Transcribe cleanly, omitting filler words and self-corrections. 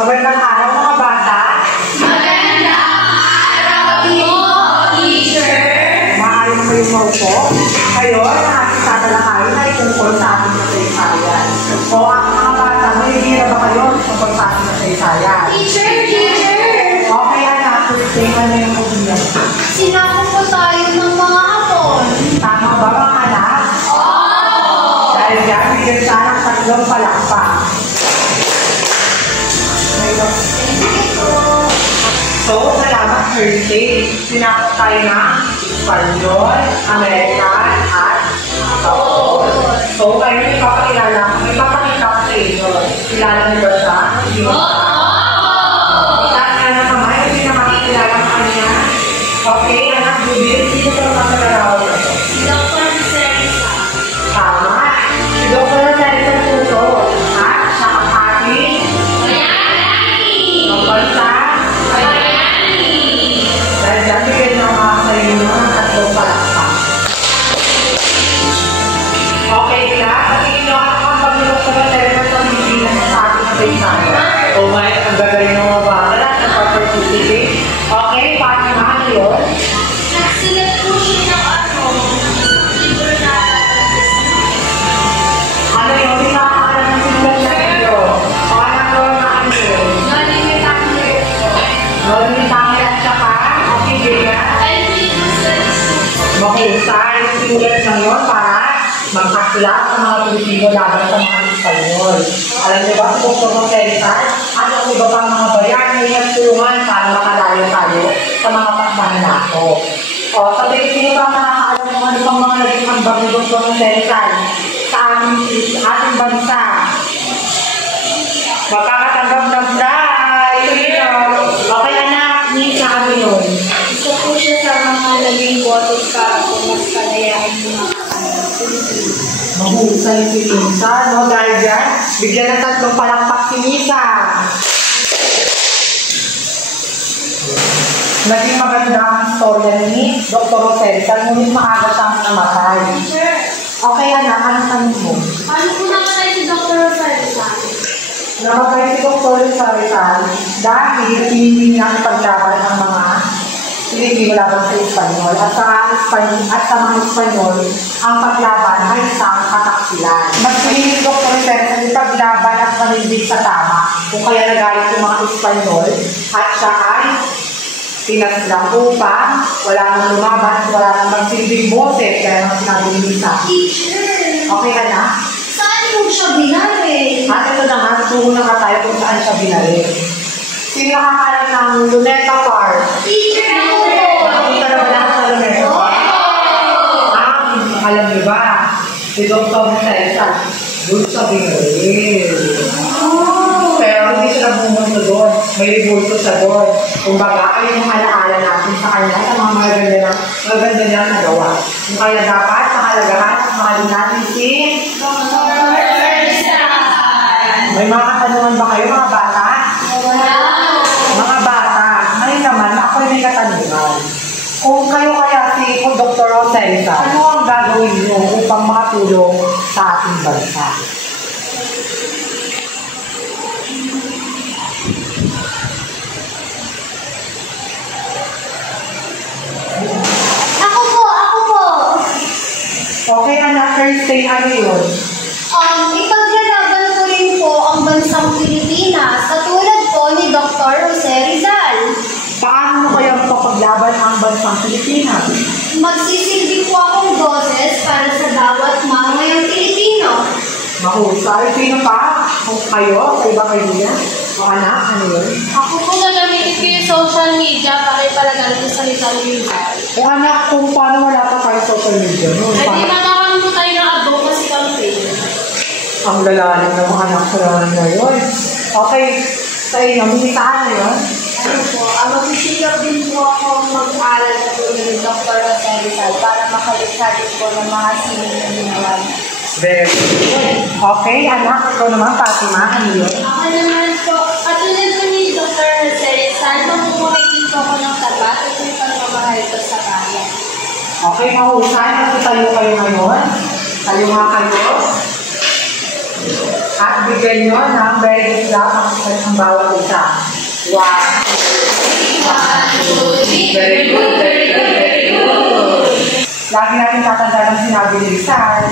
Magandang araw mga bata. Magandang araw po, teacher. Maaari na kayo maupo. Ngayon, ang ating tatalakayin ay tungkol sa ating kasaysayan. O ang mga bata, may hira ba kayo tungkol sa ating kasaysayan? Teacher. Okay, anak. Tingnan na yung problema. Sinako po tayo ng mga hapon. Tama ba mga anak? Oo. Dahil dyan, bigyan sana ng tatlong palakpak. So, salamat Thursday. Sinakot tayo ng Espanyol, American, at Hapon. So, kayo may papakita ko sa inyo. Kilala niyo ba siya? Lahat na na kamay, hindi na makikilala ka niya. Okay, anak, Jubil, sino ka naman nagarawan na ito? Si Dr. Serisa. Tama. Si Dr. Serisa Tuto. At siya ang ating pagbansa. Dahil dyan, bigyan niyo mga kayo ng tatlong palakpak. Okay, class. Patingin niyo ang pag-ilok sa Serisa sa Pilipinas sa ating kasaysayan. Oh my, ang gagaling ng mga bata. Lahat ng pa-participate. Okay, Fatima, ano yun? Nagsulat po siya ng libro na Ano yun? Hindi nakakaalam ng sinulat na ito. O anak ko na ano yun? Nolimi Tangil at saka, okay, Bea? Mahusay yung sinulat na yun para magkakilap ang mga Pilipino laban sa mga Espanyol. Alam niyo ba, si Dr. Moceritan, at ang iba pang mga bayan na inagtulungan para makalayo tayo sa mga pagmahanako. O, sa Pilipino ba nakakaalam mo ano pang mga naging ambag ni Dr. Moceritan sa ating bansa? Magkakatanggap ng prize! Okay, anak, Nisa, ano yun? Isa po siya sa mga naging botos para po mas kalayain yung mga Pilipino. Mahusay si Nisa, no? Dahil dyan, bigyan ng tatlong palakpak si Nisa. Naging maganda ang storya ni Dr. Moceritan, ngunit maaga siyang namatay. Teacher, Okay, anak, anong tanong mo? paano po namatay si Dr. Serisa? Namatay si Dr. Moceritan dahil hindi niya ipaglaban ang mga Pilipino laban sa Espanyol at sa mga Espanyol ang paglaban ay isang kataksilan. Nagpili si Dr. Moceritan ipaglaban at manindig sa tama kung kaya nagalit yung mga Espanyol at siya ay pinaslang upang wala nang lumaban at wala nang magsilbing boses kaya nang sinabi ni Lisa. Teacher, Okay, anak? saan po siya binari? At ito na nga, tutunan na tayo kung saan siya binalik. Sino nakakalam ng Luneta Park? Teacher, ako po. Nakapunta na ba lahat sa Luneta Park? Alam niyo ba? Si Dr. Moceritan, doon siya binalik. Pero hindi siya nabumunto doon. May ribulto siya doon. Kumbaga, ay yung alaala natin sa kanya sa mga maganda niyang nagawa. Kung kaya dapat, mahalagahan at mahalin natin si Dr. Serisa. May mga katanungan ba kayo, mga bata? Mga bata, ngayon naman, ako may katanungan. Kung kayo kaya si Dr. Moceritan, ano ang gagawin niyo upang makatulong sa ating bansa? Ako po. Okay, anak, Thursday, ano yun? Ipaglalaban ko rin po ang bansang Pilipinas, katulad po ni Dr. Jose Rizal. Paano mo kaya papaglaban ang bansang Pilipinas? Magsisilbi po akong boses para sa bawat mamamayang Pilipino. Mahusay, sino pa? Kung kayo, sa iba kayo niya? O anak, ano yun? Ako po gagamitin ko yung social media para ipalagal ko sa Rizal Rizal. O anak, kung paano wala pa tayo social media nun? Pwede magkakaroon po tayo ng advocacy campaign. Ang lalalim ng mga anak ko naman ngayon. Okay, sa inyo, minitaan na yun? Ano po, magsisikap din po ako mag-aaral na po ni Dr. Jose Rizal para makalikha din po ng mga sining na ginawa niya. Very good. Okay, anak, ikaw naman, Fatima, ano yun? Ako naman po, katulad po ni Dr. Jose Rizal, mamumuhay din po ako ng tapat at yung pagmamahal ko sa bayan. Okay, mahusay. Kasi tayo kayo ngayon. Tayo nga kayo. At bigyan nyo ng very good job ang bawat isa. 1, 2, 3. Very good, very good, very good. Lagi natin tatandaan ang sinabi ni Rizal.